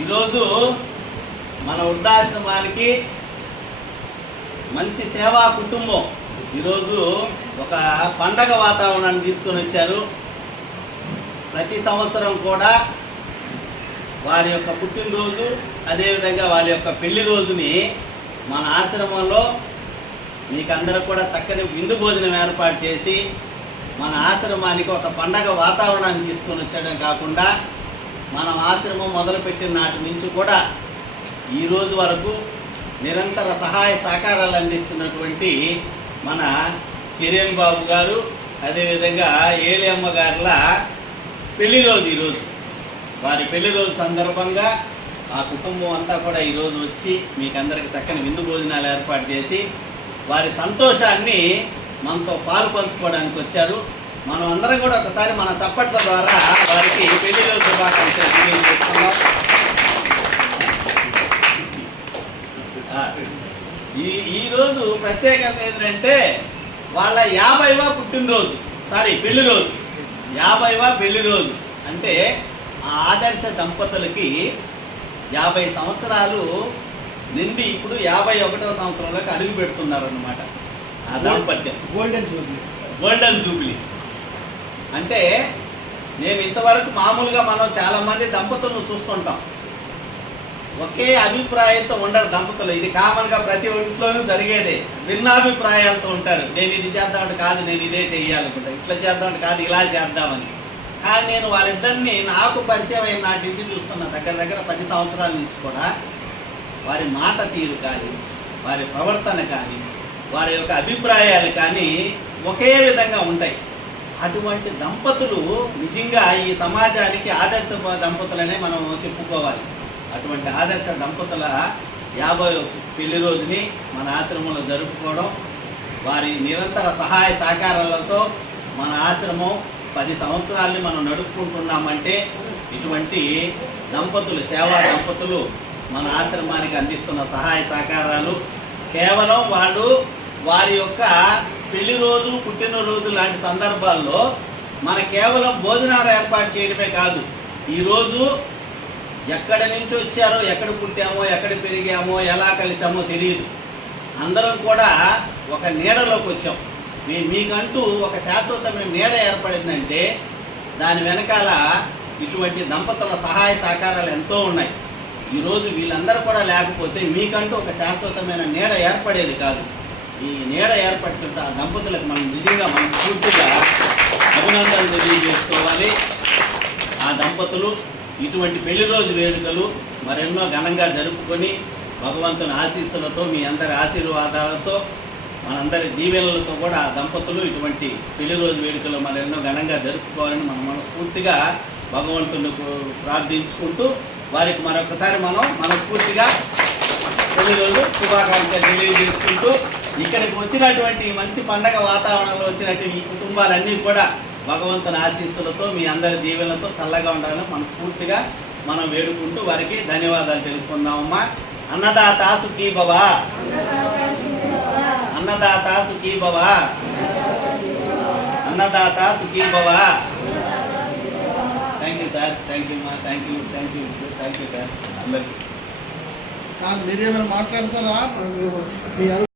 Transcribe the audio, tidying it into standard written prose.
ఈరోజు మన వృద్ధాశ్రమానికి మంచి సేవా కుటుంబం ఈరోజు ఒక పండగ వాతావరణాన్ని తీసుకొని వచ్చారు. ప్రతి సంవత్సరం కూడా వారి యొక్క పుట్టినరోజు అదేవిధంగా వారి యొక్క పెళ్లి రోజుని మన ఆశ్రమంలో మీకందరూ కూడా చక్కని విందు భోజనం ఏర్పాటు చేసి మన ఆశ్రమానికి ఒక పండగ వాతావరణాన్ని తీసుకొని వచ్చడం కాకుండా మనం ఆశ్రమం మొదలుపెట్టిన నాటి నుంచి కూడా ఈరోజు వరకు నిరంతర సహాయ సహకారాలు అందిస్తున్నటువంటి మన చిరేన్ బాబు గారు అదేవిధంగా ఏలియమ్మ గారుల పెళ్లి రోజు ఈరోజు. వారి పెళ్లి రోజు సందర్భంగా ఆ కుటుంబం అంతా కూడా ఈరోజు వచ్చి మీకందరికి చక్కని విందు భోజనాలు ఏర్పాటు చేసి వారి సంతోషాన్ని మనతో పాలు పంచుకోవడానికి వచ్చారు. మనం అందరం కూడా ఒకసారి మన చప్పట్ల ద్వారా వారికి పెళ్లి రోజు శుభాకాంక్షలు తెలియజేస్తున్నాం. ఈరోజు ప్రత్యేకత ఏంటంటే వాళ్ళ 50వ పుట్టినరోజు పెళ్లి రోజు. 50వ పెళ్లి రోజు అంటే ఆ ఆదర్శ దంపతులకి 50 సంవత్సరాలు నిండి ఇప్పుడు 51వ సంవత్సరంలోకి అడుగు పెడుతున్నారు అన్నమాట. ఆ దాంపత్యం గోల్డెన్ జూబ్లీ అంటే నేను ఇంతవరకు మామూలుగా మనం చాలామంది దంపతులను చూస్తుంటాం, ఒకే అభిప్రాయంతో ఉండరు దంపతులు. ఇది కామన్గా ప్రతి ఇంట్లోనూ జరిగేదే. భిన్నాభిప్రాయాలతో ఉంటారు. నేను ఇది చేద్దామంటే కాదు, నేను ఇదే చెయ్యాలనుకుంటా, ఇట్లా చేద్దామంటే కాదు, ఇలా చేద్దామని. కానీ నేను వాళ్ళిద్దరిని నాకు పరిచయం అయిన నాటి నుంచి చూస్తున్నా, దగ్గర 10 సంవత్సరాల నుంచి కూడా వారి మాట తీరు కానీ వారి ప్రవర్తన కానీ వారి యొక్క అభిప్రాయాలు కానీ ఒకే విధంగా ఉంటాయి. అటువంటి దంపతులు నిజంగా ఈ సమాజానికి ఆదర్శ దంపతులనే మనం చెప్పుకోవాలి. అటువంటి ఆదర్శ దంపతుల 50వ పెళ్లి రోజుని మన ఆశ్రమంలో జరుపుకోవడం, వారి నిరంతర సహాయ సహకారాలతో మన ఆశ్రమం 10 సంవత్సరాలని మనం నడుపుకుంటున్నామంటే ఇటువంటి దంపతులు, సేవా దంపతులు మన ఆశ్రమానికి అందిస్తున్న సహాయ సహకారాలు కేవలం వారి యొక్క పెళ్లి రోజు, పుట్టినరోజు లాంటి సందర్భాల్లో మన కేవలం భోజనాలు ఏర్పాటు చేయడమే కాదు, ఈరోజు ఎక్కడి నుంచి వచ్చారో, ఎక్కడ పుట్టామో, ఎక్కడ పెరిగామో, ఎలా కలిసామో తెలియదు. అందరం కూడా ఒక నీడలోకి వచ్చాం. మీకంటూ ఒక శాశ్వతమైన నీడ ఏర్పడిందంటే దాని వెనకాల ఇటువంటి దంపతుల సహాయ సహకారాలు ఎంతో ఉన్నాయి. ఈరోజు వీళ్ళందరూ కూడా లేకపోతే మీకంటూ ఒక శాశ్వతమైన నీడ ఏర్పడేది కాదు. ఈ నీడ ఏర్పడుతుంటే ఆ దంపతులకు మనం నిజంగా మనస్ఫూర్తిగా అభినందనలు తెలియజేసుకోవాలి. ఆ దంపతులు ఇటువంటి పెళ్లి రోజు వేడుకలు మరెన్నో ఘనంగా జరుపుకొని భగవంతుని ఆశీస్సులతో, మీ అందరి ఆశీర్వాదాలతో, మనందరి దీవెనలతో కూడా ఆ దంపతులు ఇటువంటి పెళ్లి రోజు వేడుకలు మరెన్నో ఘనంగా జరుపుకోవాలని మనం మనస్ఫూర్తిగా భగవంతుని ప్రార్థించుకుంటూ వారికి మరొకసారి మనం మనస్ఫూర్తిగా పెళ్లి రోజు శుభాకాంక్షలు తెలియజేసుకుంటూ ఇక్కడికి వచ్చినటువంటి మంచి పండగ వాతావరణంలో వచ్చినట్టు ఈ కుటుంబాలన్నీ కూడా భగవంతుని ఆశీస్సులతో, మీ అందరి దీవెనలతో చల్లగా ఉండాలని మనస్ఫూర్తిగా మనం వేడుకుంటూ వారికి ధన్యవాదాలు తెలుపుకుందామమ్మా. అన్నదాత సుఖీ భవ, అన్నదాత సుఖీ భవ, అన్నదాత సుఖీ భవ. Thank you sir, thank you మా, థ్యాంక్ యూ సార్ అందరికీ. మీరేమైనా మాట్లాడతారా?